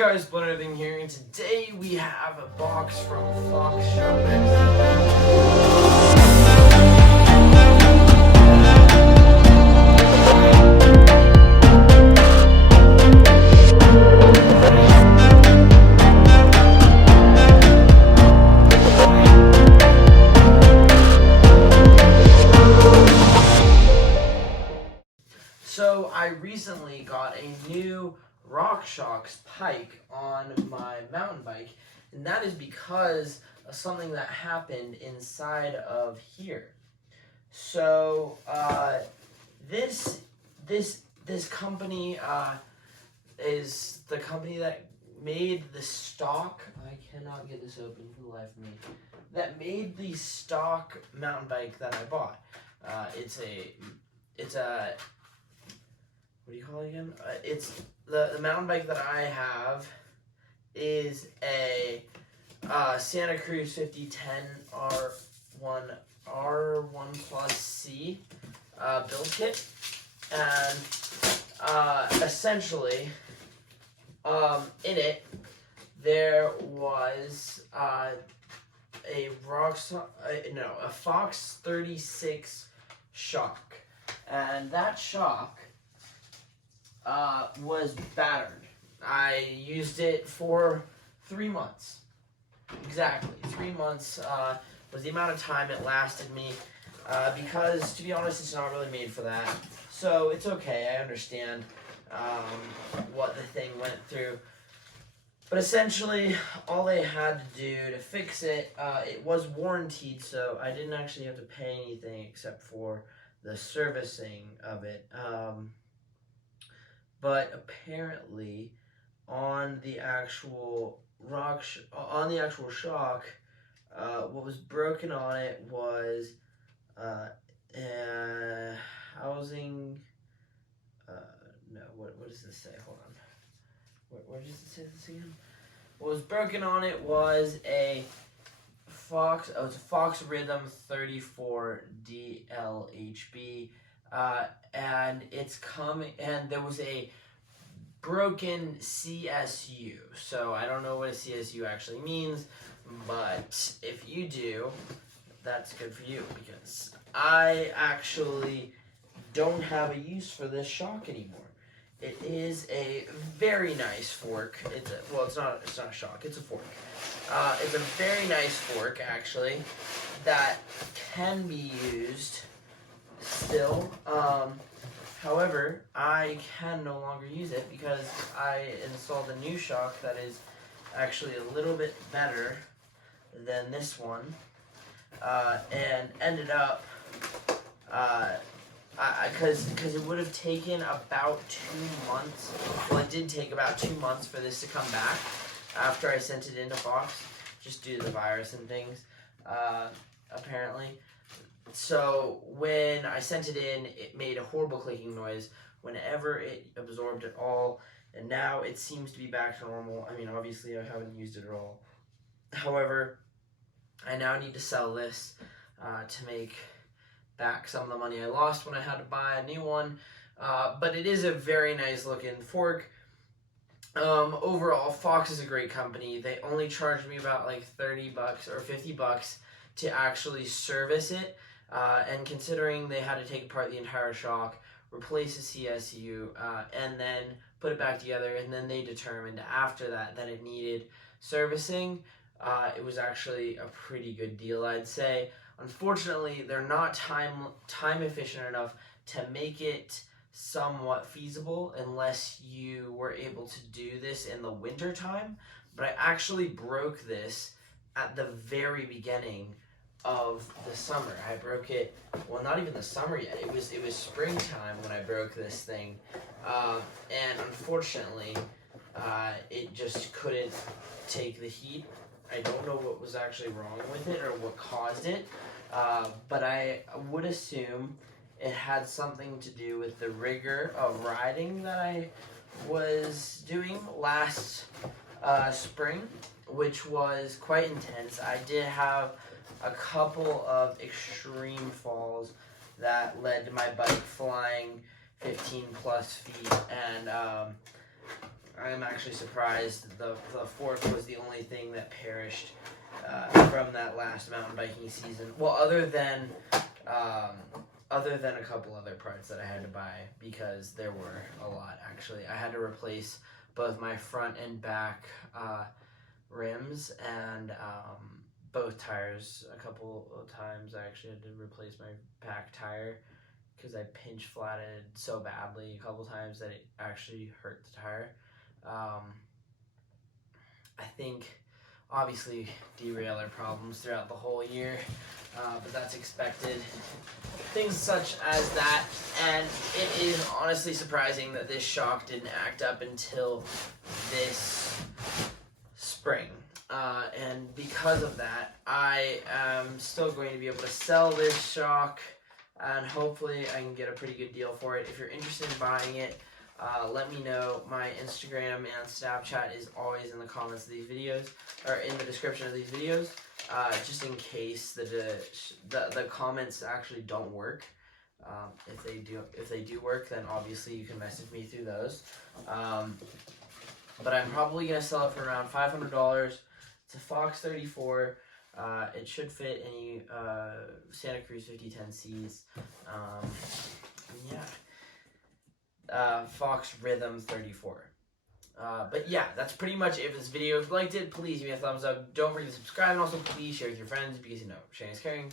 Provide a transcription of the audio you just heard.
guys, BROADWAY here, and today we have a box from Fox Shopping. So I recently got a new RockShox pike on my mountain bike, and that is because of something that happened inside of here. So this company is the company that made the stock. I cannot get this open for the life of me. That made the stock mountain bike that I bought. It's a what do you call it again? It's the mountain bike that I have is a Santa Cruz 5010 R1 Plus C build kit, and essentially in it there was a Fox 36 shock, and that shock was battered. I used it for 3 months. Exactly. 3 months was the amount of time it lasted me, because, to be honest, it's not really made for that. So it's okay. I understand what the thing went through. But essentially, all they had to do to fix it, it was warranted, so I didn't actually have to pay anything except for the servicing of it. But apparently, on the actual shock, what was broken on it was housing. No, what does this say? Hold on. Where does it say this again? What was broken on it was a Fox. Oh, it's a Fox Rhythm 34 DLHB. And it's coming, and there was a broken CSU. So I don't know what a CSU actually means, but if you do, that's good for you, because I actually don't have a use for this shock anymore. It is a very nice fork. It's not a shock, it's a fork. It's a very nice fork, actually, that can be used still. However, I can no longer use it because I installed a new shock that is actually a little bit better than this one, and ended up because it would have taken about 2 months. Well, it did take about 2 months for this to come back after I sent it into Fox, just due to the virus and things, apparently. So when I sent it in, it made a horrible clicking noise whenever it absorbed it all, and now it seems to be back to normal. I mean, obviously I haven't used it at all. However, I now need to sell this to make back some of the money I lost when I had to buy a new one. But it is a very nice looking fork. Overall, Fox is a great company. They only charged me about like $30 or $50 to actually service it. And considering they had to take apart the entire shock, replace the CSU, and then put it back together, and then they determined after that it needed servicing, it was actually a pretty good deal, I'd say. Unfortunately, they're not time efficient enough to make it somewhat feasible unless you were able to do this in the winter time. But I actually broke this at the very beginning of the summer. I broke it, well, not even the summer yet. It was springtime when I broke this thing, and unfortunately, it just couldn't take the heat. I don't know what was actually wrong with it or what caused it, but I would assume it had something to do with the rigor of riding that I was doing last spring, which was quite intense. I did have a couple of extreme falls that led to my bike flying 15 plus feet, and I'm actually surprised the fork was the only thing that perished from that last mountain biking season. Well, other than a couple other parts that I had to buy, because there were a lot actually. I had to replace both my front and back rims and both tires a couple of times. I actually had to replace my back tire because I pinch flatted so badly a couple times that it actually hurt the tire. I think obviously derailleur problems throughout the whole year, but that's expected. Things such as that, and it is honestly surprising that this shock didn't act up until this spring. And because of that, I am still going to be able to sell this shock, and hopefully I can get a pretty good deal for it. If you're interested in buying it, let me know. My Instagram and Snapchat is always in the comments of these videos, or in the description of these videos, just in case the comments actually don't work. If they do work, then obviously you can message me through those. But I'm probably gonna sell it for around $500. It's a Fox 34. It should fit any Santa Cruz 5010Cs. Yeah. Fox Rhythm 34. But yeah, that's pretty much it for this video. If you liked it, please give me a thumbs up. Don't forget to subscribe, and also please share with your friends, because sharing is caring.